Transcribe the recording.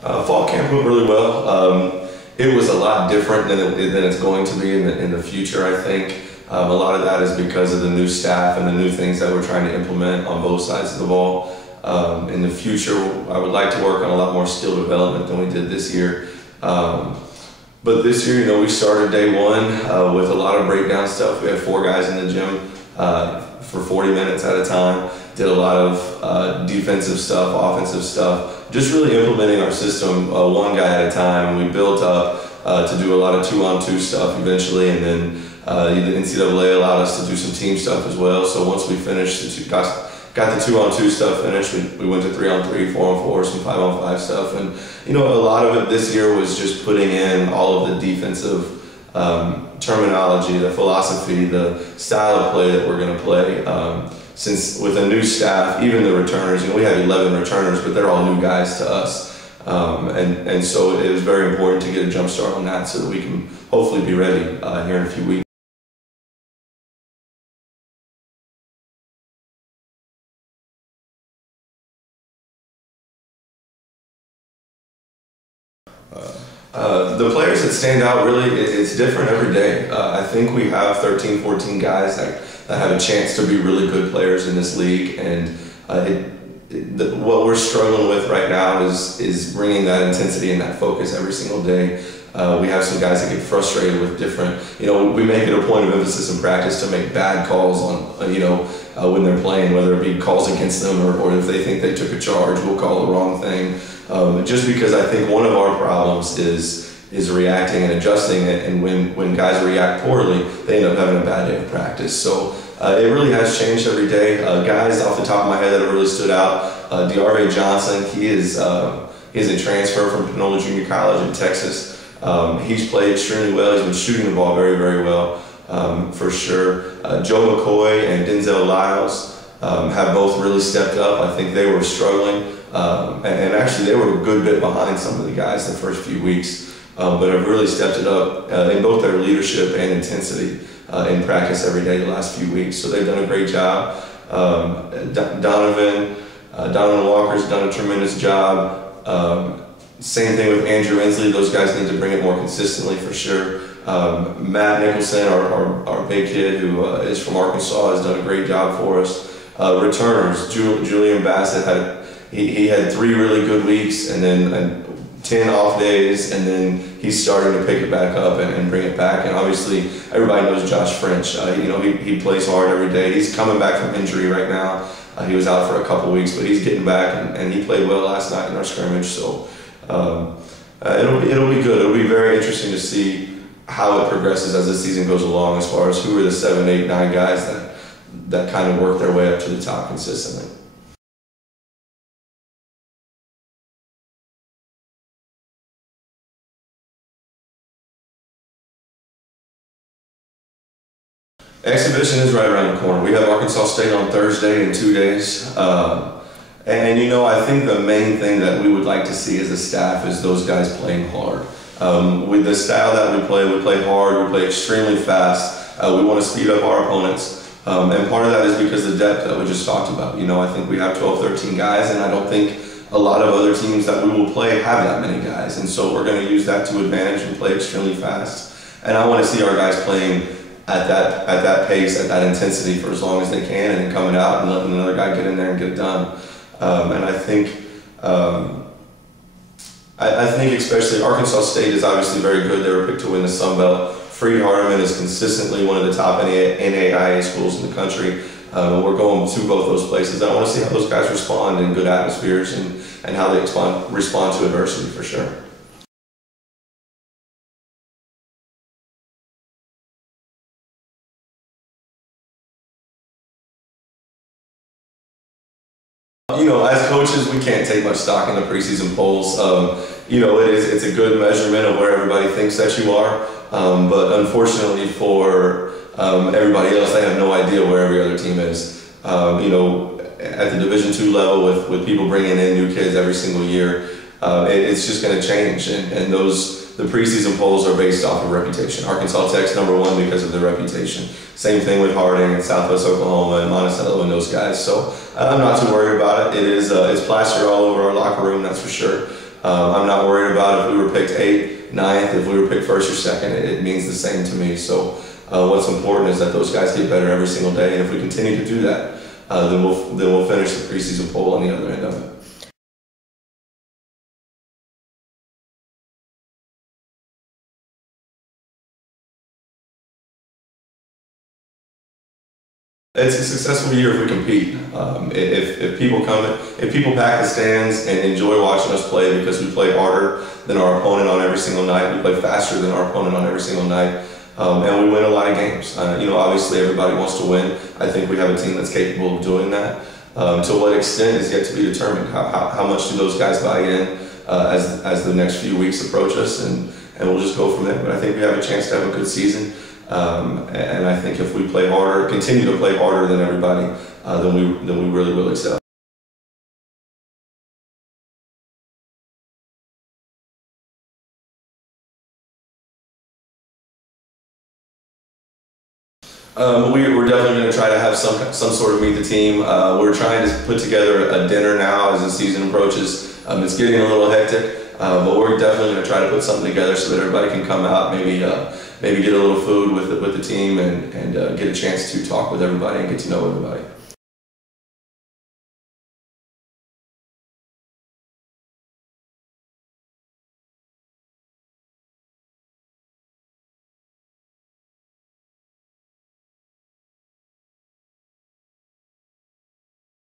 Fall camp went really well. It was a lot different than it's going to be in the future, I think. A lot of that is because of the new staff and the new things that we're trying to implement on both sides of the ball. In the future, I would like to work on a lot more skill development than we did this year. But this year, we started day one with a lot of breakdown stuff. We had 4 guys in the gym for 40 minutes at a time. Did a lot of defensive stuff, offensive stuff. Just really implementing our system one guy at a time. We built up to do a lot of 2-on-2 stuff eventually, and then the NCAA allowed us to do some team stuff as well. So once we finished, got the 2-on-2 stuff finished, we went to 3-on-3, 4-on-4, some 5-on-5 stuff. And a lot of it this year was just putting in all of the defensive terminology, the philosophy, the style of play that we're going to play. Since with a new staff, even the returners, we have 11 returners, but they're all new guys to us. And so it was very important to get a jump start on that so that we can hopefully be ready here in a few weeks. The players that stand out, really, it's different every day. I think we have 13, 14 guys that have a chance to be really good players in this league, and what we're struggling with right now is bringing that intensity and that focus every single day. We have some guys that get frustrated with different, we make it a point of emphasis in practice to make bad calls on, when they're playing, whether it be calls against them or if they think they took a charge, we'll call the wrong thing. Just because I think one of our problems is reacting and adjusting it, and when guys react poorly, they end up having a bad day of practice. So it really has changed every day. Guys off the top of my head that have really stood out, DeArve Johnson, he is a transfer from Panola Junior College in Texas. He's played extremely well. He's been shooting the ball very, very well, for sure. Joe McCoy and Denzel Lyles have both really stepped up. I think they were struggling, and actually they were a good bit behind some of the guys the first few weeks, but have really stepped it up in both their leadership and intensity in practice every day the last few weeks. So they've done a great job. Donovan Walker's done a tremendous job. Same thing with Andrew Inslee. Those guys need to bring it more consistently for sure. Matt Nicholson, our big kid who is from Arkansas, has done a great job for us. Returners, Julian Bassett he had 3 really good weeks and then 10 off days, and then he's starting to pick it back up and bring it back. And obviously everybody knows Josh French. He plays hard every day. He's coming back from injury right now. He was out for a couple weeks, but he's getting back, and he played well last night in our scrimmage. So it'll be good. It'll be very interesting to see how it progresses as the season goes along, as far as who are the 7, 8, 9 guys that kind of work their way up to the top consistently. Exhibition is right around the corner. We have Arkansas State on Thursday in 2 days. I think the main thing that we would like to see as a staff is those guys playing hard. With the style that we play hard, we play extremely fast. We want to speed up our opponents. And part of that is because of the depth that we just talked about. I think we have 12, 13 guys, and I don't think a lot of other teams that we will play have that many guys. And so we're going to use that to advantage and play extremely fast. And I want to see our guys playing at that pace, at that intensity for as long as they can, and then coming out and letting another guy get in there and get it done. And I think especially Arkansas State is obviously very good. They were picked to win the Sun Belt. Freed Hardeman is consistently one of the top NAIA schools in the country. We're going to both those places. I want to see how those guys respond in good atmospheres and how they respond to adversity for sure. As coaches, we can't take much stock in the preseason polls. It's a good measurement of where everybody thinks that you are, but unfortunately for everybody else, they have no idea where every other team is. At the Division II level, with people bringing in new kids every single year, it's just going to change, and the preseason polls are based off of reputation. Arkansas Tech's #1 because of their reputation. Same thing with Harding and Southwest Oklahoma and Monticello and those guys. So I'm not too worried about it. It's plastered all over our locker room, that's for sure. I'm not worried about if we were picked 8th, 9th, if we were picked 1st or 2nd. It means the same to me. So what's important is that those guys get better every single day, and if we continue to do that, then we'll finish the preseason poll on the other end of it. It's a successful year if we compete. If people pack the stands and enjoy watching us play because we play harder than our opponent on every single night, we play faster than our opponent on every single night, and we win a lot of games. Obviously everybody wants to win. I think we have a team that's capable of doing that. To what extent is yet to be determined. How much do those guys buy in as the next few weeks approach us, and we'll just go from there. But I think we have a chance to have a good season. And I think if we play harder, continue to play harder than everybody, then we really will excel. We're definitely going to try to have some sort of meet the team. We're trying to put together a dinner now as the season approaches. It's getting a little hectic, but we're definitely going to try to put something together so that everybody can come out, maybe get a little food with the team, and get a chance to talk with everybody and get to know everybody.